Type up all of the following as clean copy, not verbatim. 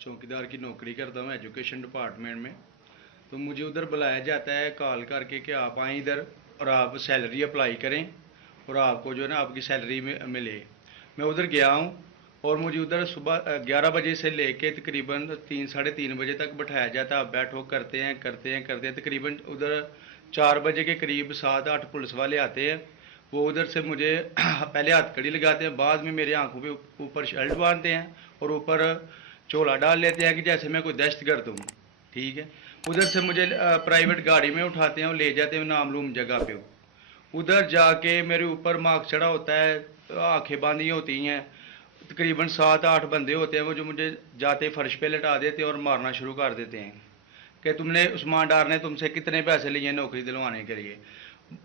चौकीदार की नौकरी करता हूँ एजुकेशन डिपार्टमेंट में। तो मुझे उधर बुलाया जाता है कॉल करके कि आप आएँ इधर और आप सैलरी अप्लाई करें और आपको जो है ना आपकी सैलरी में मिले। मैं उधर गया हूँ और मुझे उधर सुबह 11 बजे से लेके तकरीबन 3 साढ़े 3 बजे तक बैठाया जाता है। आप बैठो, करते हैं करते हैं करते हैं, तकरीबन उधर 4 बजे के करीब 7-8 पुलिस वाले आते हैं। वो उधर से मुझे पहले हथकड़ी लगाते हैं, बाद में मेरे आंखों पे ऊपर शर्ट बांधते हैं और ऊपर चोला डाल लेते हैं कि जैसे मैं कोई दहशतगर्द हूँ। ठीक है। उधर से मुझे प्राइवेट गाड़ी में उठाते हैं और ले जाते हैं नामलूम जगह पे। उधर जाके मेरे ऊपर मार्क चढ़ा होता है, आंखें बांधी होती हैं। तकरीबन 7-8 बंदे होते हैं वो जो मुझे जाते फर्श पे लटा देते हैं और मारना शुरू कर देते हैं कि तुमने उस्मान डार ने तुमसे कितने पैसे लिए नौकरी दिलवाने के लिए।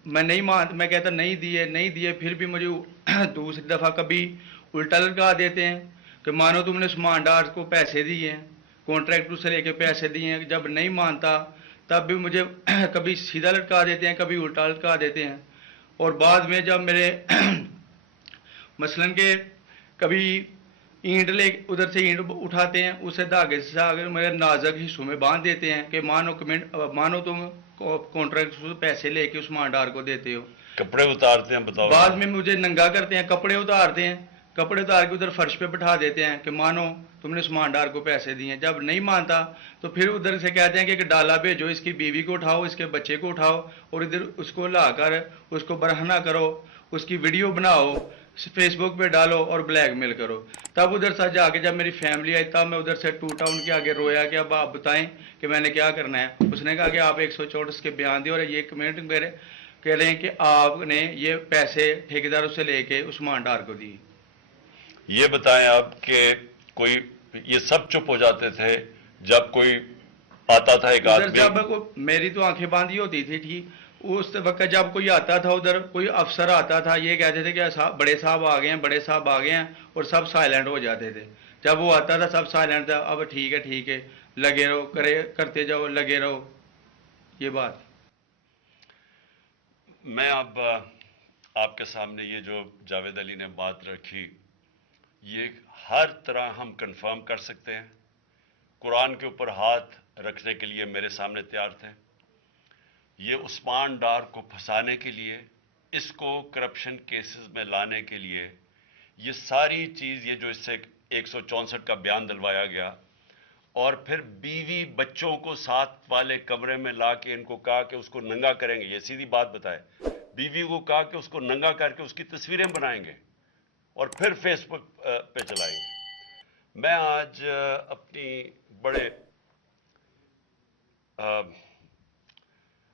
मैं कहता नहीं दिए नहीं दिए, फिर भी मुझे दूसरी दफ़ा कभी उल्टा लटका देते हैं कि मानो तुमने उस्मान डार को पैसे दिए हैं, कॉन्ट्रैक्टर से लेके पैसे दिए हैं। जब नहीं मानता तब भी मुझे कभी सीधा लटका देते हैं, कभी उल्टा लटका देते हैं। और बाद में जब मेरे मसलन के कभी ईंट ले उधर से ईंट उठाते हैं, उसे धागे से आगे मेरे नाजुक हिस्सों में बांध देते हैं कि मानो तुम कॉन्ट्रैक्ट से पैसे लेके उस्मान डार को देते हो। कपड़े उतारते हैं, बताओ। बाद में मुझे नंगा करते हैं, कपड़े उतारते हैं, कपड़े उतार के उधर फर्श पे बिठा देते हैं कि मानो तुमने उस्मान डार को पैसे दिए हैं। जब नहीं मानता तो फिर उधर से कहते हैं कि डाला भेजो, इसकी बीवी को उठाओ, इसके बच्चे को उठाओ और इधर उसको लाकर उसको बरहना करो, उसकी वीडियो बनाओ, फेसबुक पे डालो और ब्लैकमेल करो। तब उधर से जाके जब मेरी फैमिली आई तब मैं उधर से टूटा, उनके आगे रोया कि अब आप बताएं कि मैंने क्या करना है। उसने कहा कि आप 124 के बयान दिए और ये कमेंट मेरे कह रहे हैं कि आपने ये पैसे ठेकेदारों से लेके उस्मान डार को दिए। ये बताएं आप कि कोई ये सब चुप हो जाते थे जब कोई आता था एक उधर आदमी? जब मेरी तो आंखें बांधी होती थी, ठीक उस वक्त जब कोई आता था उधर कोई अफसर आता था, ये कहते थे कि बड़े साहब आ गए हैं, बड़े साहब आ गए हैं, और सब साइलेंट हो जाते थे। जब वो आता था सब साइलेंट था, अब ठीक है, लगे रहो, करते जाओ, लगे रहो, ये बात। मैं अब आपके सामने ये जो जावेद अली ने बात रखी, ये हर तरह हम कंफर्म कर सकते हैं। कुरान के ऊपर हाथ रखने के लिए मेरे सामने तैयार थे। ये उस्मान डार को फंसाने के लिए, इसको करप्शन केसेस में लाने के लिए, ये सारी चीज़, ये जो इससे 164 का बयान दिलवाया गया और फिर बीवी बच्चों को साथ वाले कमरे में ला के इनको कहा कि उसको नंगा करेंगे। ये सीधी बात बताए, बीवी को कहा कि उसको नंगा करके उसकी तस्वीरें बनाएंगे और फिर फेसबुक पे चलाएंगे। मैं आज अपनी बड़े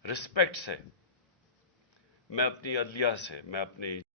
रिस्पेक्ट से, मैं अपनी अदलिया से, मैं अपनी